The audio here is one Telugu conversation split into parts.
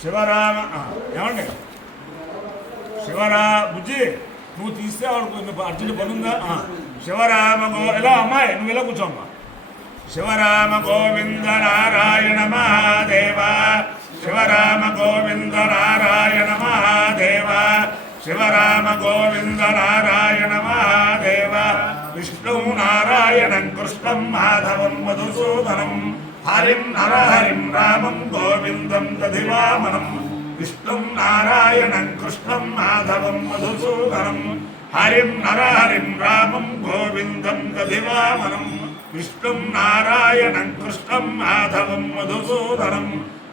శివరామ ఏమండి శివరా బుజ్జి నువ్వు తీస్తే వాడు అర్జునుడి పనుందా శివరామ ఎలా అమ్మాయి నువ్వు ఇలా కూర్చోమ్మా శివరామ గోవింద నారాయణ మహాదేవ శివరామ గోవింద నారాయణ మహాదేవ శివరామ గోవింద నారాయణ మహాదేవ విష్ణు నారాయణం కృష్ణం మాధవం మధుసూదనం హరిం నరహరిం రామం గోవిందం దధివామనం విష్ణుం నారాయణం కృష్ణం మాధవం మధుసూదనం హరిం నరహరిం రామం గోవిందం దధివామనం విష్ణుం నారాయణం కృష్ణం మాధవం మధుసూదనం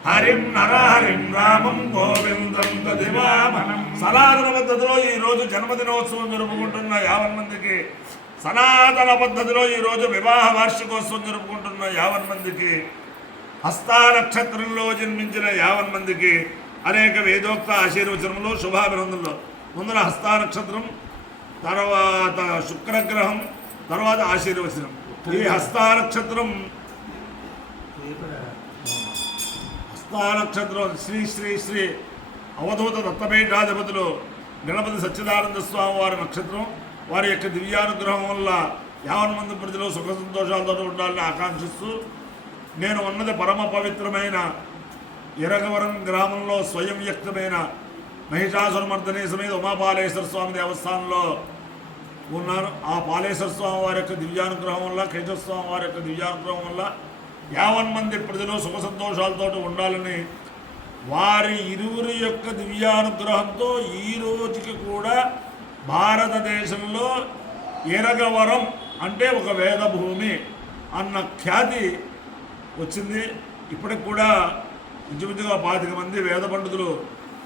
హరిం నరహరిం రామం గోవిందం దధివామనం. సనాతన పద్ధతిలో ఈరోజు జన్మదినోత్సవం జరుపుకుంటున్న 50 మందికి, సనాతన పద్ధతిలో ఈరోజు వివాహ వార్షికోత్సవం జరుపుకుంటున్న 50 మందికి, హస్తా నక్షత్రంలో జన్మించిన 50 మందికి అనేక వేదోక్త ఆశీర్వచనములు శుభాభినందనలు. ముందర హస్తా నక్షత్రం, తర్వాత శుక్రగ్రహం, తర్వాత ఆశీర్వచనం. ఈ హస్తా నక్షత్రం శ్రీ శ్రీ శ్రీ అవధూత దత్తపీఠాధిపతులు గణపతి సచ్చిదానంద స్వామి వారి నక్షత్రం. వారి యొక్క దివ్యానుగ్రహం వల్ల 50 మంది ప్రజలు సుఖ సంతోషాలతో ఉండాలని ఆకాంక్షిస్తూ, నేను ఉన్నది పరమ పవిత్రమైన ఇరగవరం గ్రామంలో స్వయం వ్యక్తమైన మహిషాసురమర్దనే సమేత ఉమాపాలేశ్వర స్వామి దేవస్థానంలో ఉన్నారు. ఆ పాలేశ్వర స్వామి వారి యొక్క దివ్యానుగ్రహం వల్ల, కేశవస్వామి వారి యొక్క దివ్యానుగ్రహం వల్ల 50 మంది ప్రజలు సుఖ సంతోషాలతో ఉండాలని వారి ఇరువురి యొక్క దివ్యానుగ్రహంతో ఈ రోజుకి కూడా భారతదేశంలో ఇరగవరం అంటే ఒక వేద భూమి అన్న ఖ్యాతి వచ్చింది. ఇప్పటికి కూడా ఇంచుమించుగా 25 మంది వేద పండితులు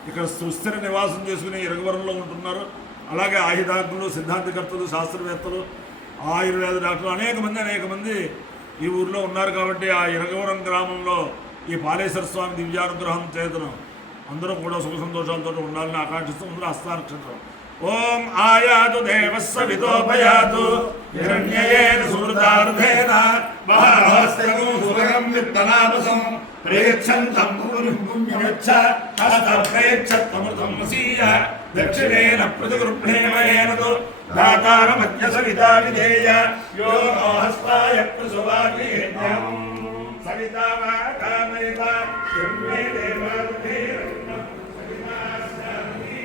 ఇక్కడ సుస్థిర నివాసం చేసుకుని ఇరగవరంలో ఉంటున్నారు. అలాగే ఆయుధాగ్నులు, సిద్ధాంతకర్తలు, శాస్త్రవేత్తలు, ఆయుర్వేద డాక్టర్లు అనేక మంది ఈ ఊరిలో ఉన్నారు. కాబట్టి ఆ ఇరగవరం గ్రామంలో ఈ పాలేశ్వర స్వామి దివ్యానుగ్రహం చేతను అందరూ కూడా సుఖ సంతోషాలతో ఉండాలని ఆకాంక్షిస్తూ ముందు హస్తా నక్షత్రం. ఓం ఆయాతు దేవస్స విదోపయాతు హిరణ్యయేన సుమృతార్థేన బహరహస్తగం సురగం విత్తనాపసం ప్రేక్షంతం పురుషుమ్యచ్చ హస్త ప్రేక్షత్తమృతం వసీయ దక్షిణేన ప్రతిగృహ్ణేమయేనతో దాతార మధ్య సవితా విధేయ యో హస్తాయ ప్రసువాగ్నేయం సవితా కామయత యమ్మే దేవాదుధీరన్నం సవితాస్యామి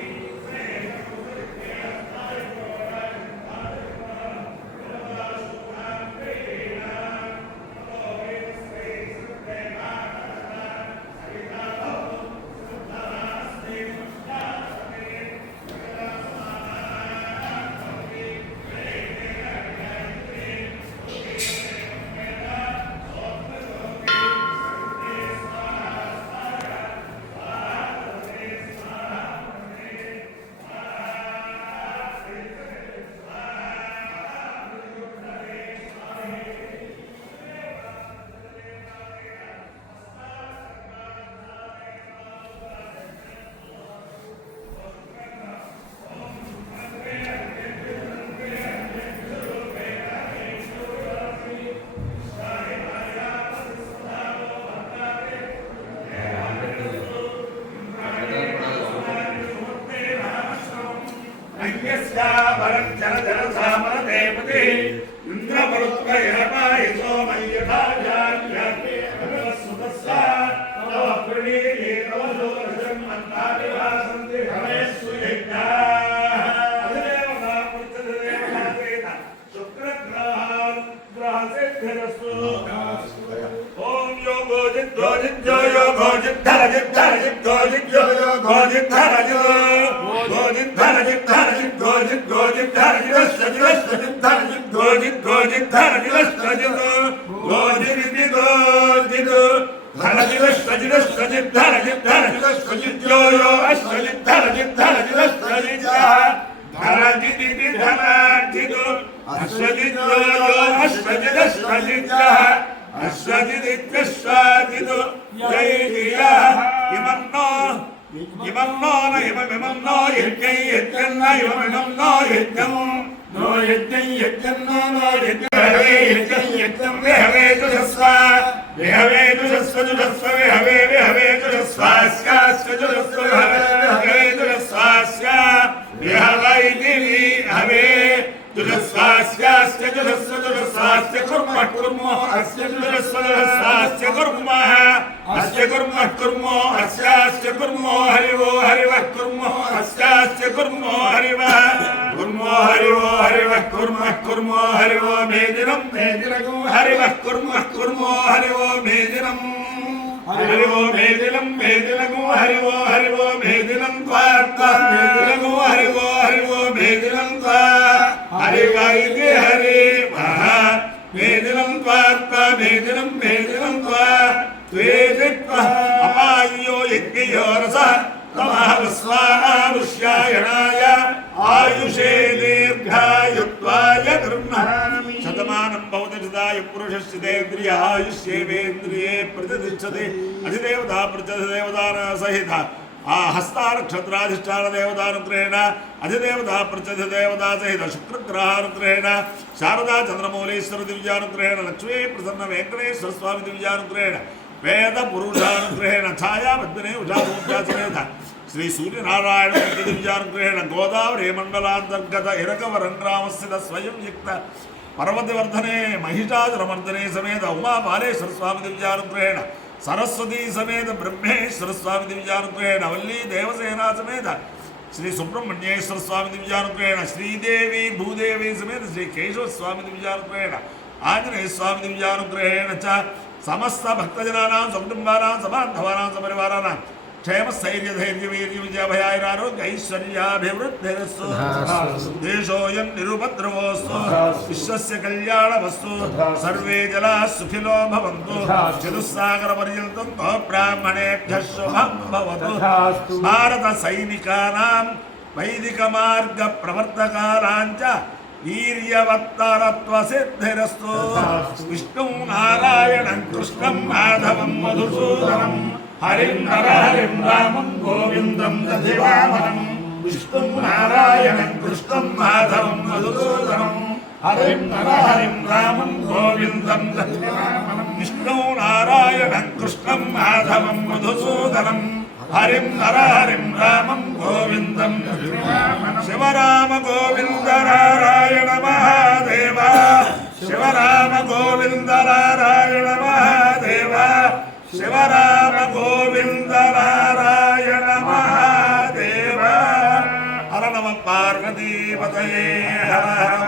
విహవేతు अस्यास्य कुर्मः कुर्मो अस्य अस्यास्य कुर्मः अस्य कुर्मः कुर्मो अस्यास्य कुर्मो हरिवो हरिवः कुर्मो अस्यास्य कुर्मो हरिवः कुर्मः कुर्मो हरिवो मेदिनं मेदिनगो हरिवः कुर्मो हरिवो मेदिनं हरिवो मेदिनं मेदिनगो हरिवो मेदिनं त्वार्ता मेदिनगो हरिवो मेदिनं त्वा हरिवाइदे हरिवः मेदिनं त्वार्ता मेदिनं त्वा त्वेदित्वः अपायो यज्ञयो रसः तमः वस्वामुष्यायणाय आयुषे दीर्घायुत्वाय गृह्णामि शतमानं भवति सदाय पुरुषस्येन्द्रिय आयुष्येवेन्द्रिये प्रतिष्ठते अधिदेवता प्रत्यधिदेवतान सहित हस्तानक्षत्राधिष्ठान देवतानुग्रहेण अधिदेवता प्रत्यधिदेवता सहित शुक्रग्रहानुग्रहेण शारदा चंद्रमौलेश्वर दिव्यानुग्रहेण लक्ष्मी प्रसन्न वेंकटेश्वर स्वामी दिव्यानुग्रहेण वेद पुरुषानुग्रहेण छाया पद्मिने उषा समेत श्री सूर्यनारायण दिव्यानुग्रहेण गोदावरी मंडलांतर्गत इरकवरंग्रामस्थित स्वयं युक्त पर्वतवर्धने महिषासुरमर्दने समेत उमा बालेश्वर स्वामी दिव्यानुग्रहेण सरस्वती समेत ब्रह्मेश्वर स्वामी दिव्यानुग्रहेण वल्ली देवसेना समेत श्री सुब्रह्मण्येश्वर स्वामी दिव्यानुग्रहेण श्रीदेवी भूदेवी समेत श्री केशव स्वामी दिव्यानुग्रहेण आंजनेय स्वामी दिव्यानुग्रहेण च समस्त भक्तजनानां सकुटुम्बानां सबान्धवानां सपरिवाराणां क्षेम स्थैर्य धैर्य वीर्य विजय भयारोग्य ऐश्वर्याभिवृद्धिरस्तु देशोऽयं निरुपद्रवोऽस्तु विश्वस्य कल्याणमस्तु सर्वे जनाः सुखिनो भवन्तु चतुस्सागरपर्यन्तं ब्राह्मणेभ्यः शुभं भवतु भारत सैनिकानां वैदिकमार्गप्रवर्तकानां च वीर्यवत्तरत्वसिद्धिरस्तु विष्णुं नारायणं कृष्णं माधवं मधुसूदनं हरिं हरिं रामं गोविन्दं दधिवामनं विष्णुं नारायणं कृष्णं माधवं मधुसूदनं हरिं रामं गोविन्दं दधिवामनं विष्णुं नारायणं कृष्णं माधवं मधुसूदनं हरिं रामं गोविन्दं दधिवामनं शिवराम गोविन्द नारायण महादेव शिवराम गोविन्द नारायण महादेव शिवराम गोविन्द नारायण महादेव हर नमः पार्वती पतये हर हर